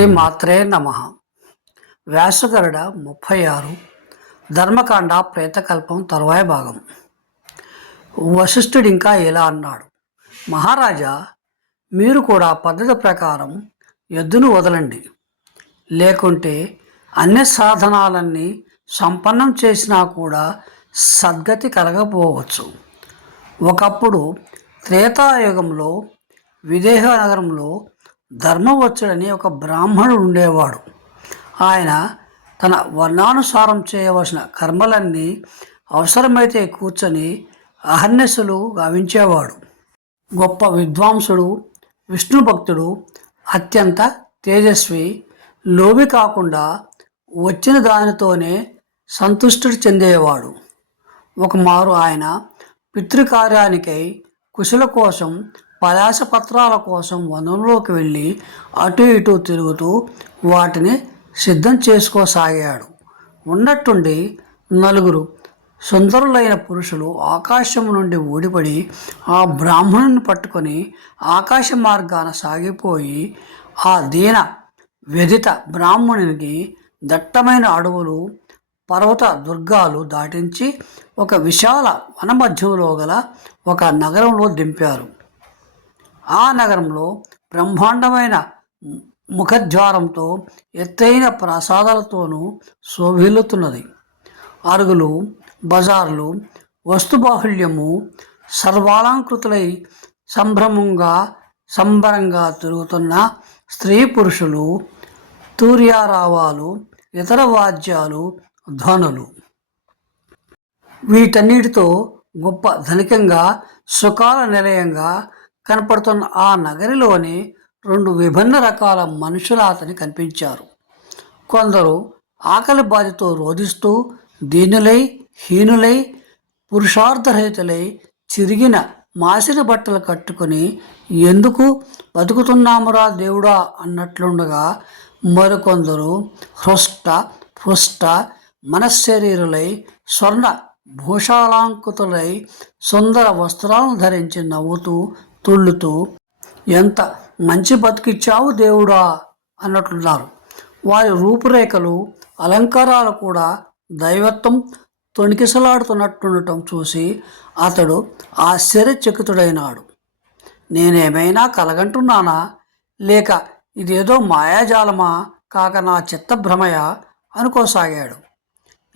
శ్రీ మాత్రే నమ. వ్యాసగరుడ ముప్పై ఆరు ధర్మకాండ ప్రేతకల్పం తరువాయి భాగం. వశిష్ఠుడు ఇంకా ఇలా అన్నాడు మహారాజా మీరు కూడా పద్ధతి ప్రకారం ఎద్దును వదలండి. లేకుంటే అన్ని సాధనాలన్నీ సంపన్నం చేసినా కూడా సద్గతి కలగపోవచ్చు. ఒకప్పుడు త్రేతాయుగంలో విదేహ నగరంలో ధర్మవచ్చుడని ఒక బ్రాహ్మణుడు ఉండేవాడు. ఆయన తన వర్ణానుసారం చేయవలసిన కర్మలన్నీ అవసరమైతే కూర్చొని అహర్నిశలు గావించేవాడు. గొప్ప విద్వాంసుడు విష్ణు భక్తుడు అత్యంత తేజస్వి లోవి కాకుండా వచ్చిన దానితోనే సంతుష్టుడు చెందేవాడు. ఒకమారు ఆయన పితృకార్యానికై కుశల కోసం పలాసపత్రాల కోసం వనంలోకి వెళ్ళి అటు ఇటు తిరుగుతూ వాటిని సిద్ధం చేసుకోసాగాడు. ఉన్నట్టుండి నలుగురు సుందరులైన పురుషులు ఆకాశం నుండి ఊడిపడి ఆ బ్రాహ్మణుని పట్టుకొని ఆకాశ మార్గాన సాగిపోయి ఆ దీన వ్యధిత బ్రాహ్మణునికి దట్టమైన అడవులు పర్వత దుర్గాలు దాటించి ఒక విశాల వనమధ్యంలో గల ఒక నగరంలో దింపారు. ఆ నగరంలో బ్రహ్మాండమైన ముఖద్వారంతో ఎత్తైన ప్రసాదాలతోనూ శోభిల్లుతున్నది. అరుగులు బజార్లు వస్తుబాహుల్యము సర్వాలంకృతులై సంభ్రమంగా సంబరంగా తిరుగుతున్న స్త్రీ పురుషులు తూర్యారావాలు ఇతర వాద్యాలు ధ్వనులు. వీటన్నిటితో గొప్ప ధనికంగా సుఖాల నిలయంగా కనపడుతున్న ఆ నగరిలోని రెండు విభిన్న రకాల మనుషులు అతని కనిపించారు. కొందరు ఆకలి బాధతో రోధిస్తూ దీనులై హీనులై పురుషార్థరహితులై చిరిగిన మాసిన బట్టలు కట్టుకొని ఎందుకు బతుకుతున్నామురా దేవుడా అన్నట్లుండగా మరికొందరు హృష్ట పృష్ట మనశ్శరీరులై స్వర్ణ భూషాలాంకుతులై సుందర వస్త్రాలను ధరించి నవ్వుతూ తుళ్ళుతూ ఎంత మంచి బతికిచ్చావు దేవుడా అన్నట్లున్నారు. వారి రూపురేఖలు అలంకారాలు కూడా దైవత్వం తొణికిసలాడుతున్నట్టుండటం చూసి అతడు ఆశ్చర్యచకితుడైనాడు. నేనేమైనా కలగంటున్నానా? లేక ఇదేదో మాయాజాలమా? కాక నా చిత్తభ్రమయ అనుకోసాగాడు.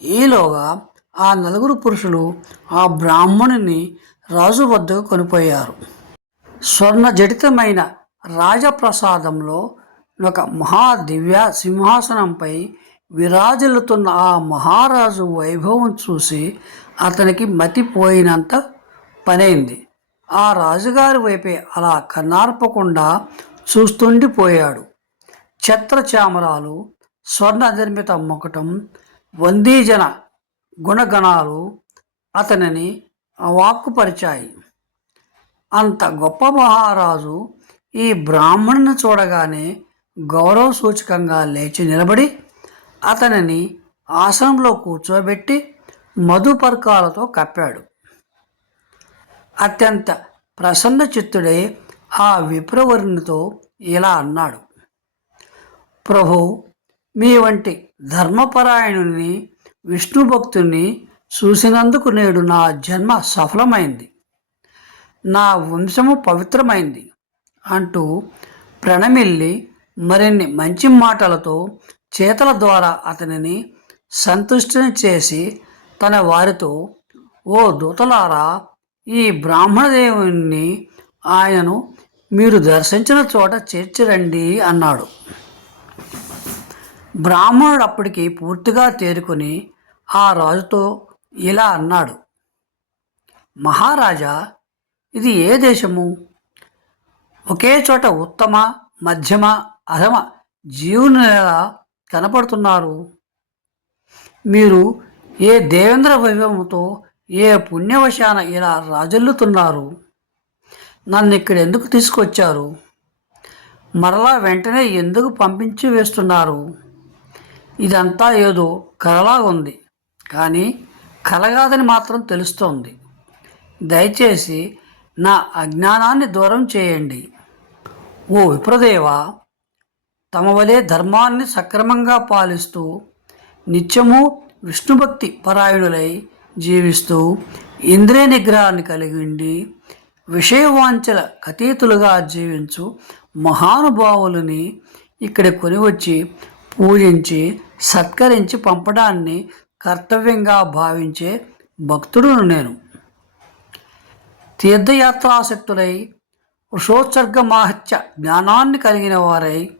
ఈలోగా ఆ నలుగురు పురుషులు ఆ బ్రాహ్మణుని రాజు వద్దకు కొనిపోయారు. స్వర్ణ జడితమైన రాజప్రసాదంలో ఒక మహాదివ్య సింహాసనంపై విరాజిల్లుతున్న ఆ మహారాజు వైభవం చూసి అతనికి మతిపోయినంత పనైంది. ఆ రాజుగారి వైపే అలా కన్నార్పకుండా చూస్తుండిపోయాడు. ఛత్రచామరాలు స్వర్ణ నిర్మిత ముకటం వందీజన గుణగణాలు అతనిని అవాక్కుపరిచాయి. అంత గొప్ప మహారాజు ఈ బ్రాహ్మణుని చూడగానే గౌరవ సూచకంగా లేచి నిలబడి అతనిని ఆసనంలో కూర్చోబెట్టి మధుపర్కాలతో కప్పాడు. అత్యంత ప్రసన్న చిత్తుడై ఆ విప్రవరునితో ఇలా అన్నాడు. ప్రభు మీ వంటి ధర్మపరాయణుని విష్ణు భక్తుని చూసినందుకు నేడు నా జన్మ సఫలమైంది. నా వంశము పవిత్రమైంది అంటూ ప్రణమిల్లి మరిన్ని మంచి మాటలతో చేతల ద్వారా అతనిని సంతుష్టిని చేసి తన వారితో ఓ దూతలారా ఈ బ్రాహ్మణదేవుని ఆయనను మీరు దర్శించిన చోట చేర్చిరండి అన్నాడు. బ్రాహ్మణుడు అప్పటికి పూర్తిగా తేరుకొని ఆ రాజుతో ఇలా అన్నాడు మహారాజా ఇది ఏ దేశము? ఒకే చోట ఉత్తమ మధ్యమ అధమ జీవునిలా కనపడుతున్నారు. మీరు ఏ దేవేంద్ర వైభవంతో ఏ పుణ్యవశాన ఇలా రాజల్లుతున్నారు? నన్ను ఇక్కడ ఎందుకు తీసుకొచ్చారు? మరలా వెంటనే ఎందుకు పంపించి వేస్తున్నారు? ఇదంతా ఏదో కలలా ఉంది. కానీ కలగాదని మాత్రం తెలుస్తోంది. దయచేసి నా అజ్ఞానాన్ని దూరం చేయండి. ఓ విప్రదేవ తమ వలె ధర్మాన్ని సక్రమంగా పాలిస్తూ నిత్యము విష్ణుభక్తి పరాయణులై జీవిస్తూ ఇంద్రియ నిగ్రహాన్ని కలిగి ఉండి విషయవాంఛల అతీతులుగా జీవించు మహానుభావులని ఇక్కడ కొనివచ్చి పూజించి సత్కరించి పంపడాన్ని కర్తవ్యంగా భావించే భక్తుడును నేను. తీర్థయాత్రాసక్తులై వృషోత్సర్గ మాహత్య జ్ఞానాన్ని కలిగిన వారై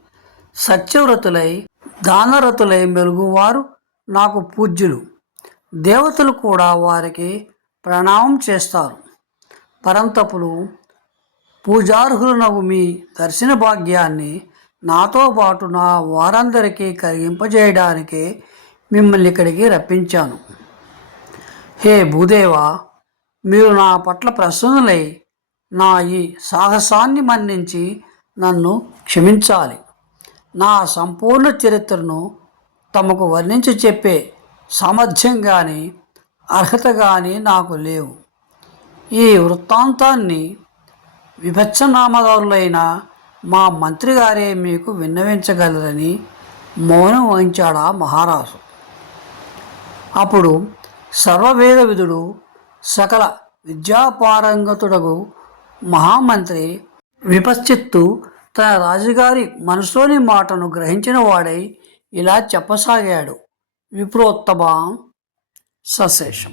సత్యవ్రతులై దానరతులై మెలుగువారు నాకు పూజ్యులు. దేవతలు కూడా వారికి ప్రణామం చేస్తారు. పరంతపులు పూజార్హులనగు మీ దర్శన భాగ్యాన్ని నాతో పాటు నా వారందరికీ కలిగింపజేయడానికి మిమ్మల్ని ఇక్కడికి రప్పించాను. హే భూదేవా మీరు నా పట్ల ప్రసన్నులై నా ఈ సాహసాన్ని మన్నించి నన్ను క్షమించాలి. నా సంపూర్ణ చరిత్రను తమకు వర్ణించి చెప్పే సామర్థ్యం కానీ అర్హత కానీ నాకు లేవు. ఈ వృత్తాంతాన్ని విభత్సనామదారులైన మా మంత్రి గారే మీకు విన్నవించగలరని మౌనం వహించాడా మహారాజు. అప్పుడు సర్వవేద విధుడు సకల విద్యాపారంగతుడగు మహామంత్రి విపశ్చిత్తు తన రాజుగారి మనసులోని మాటను గ్రహించిన వాడై ఇలా చెప్పసాగాడు. విప్రోత్తమ సశేషం.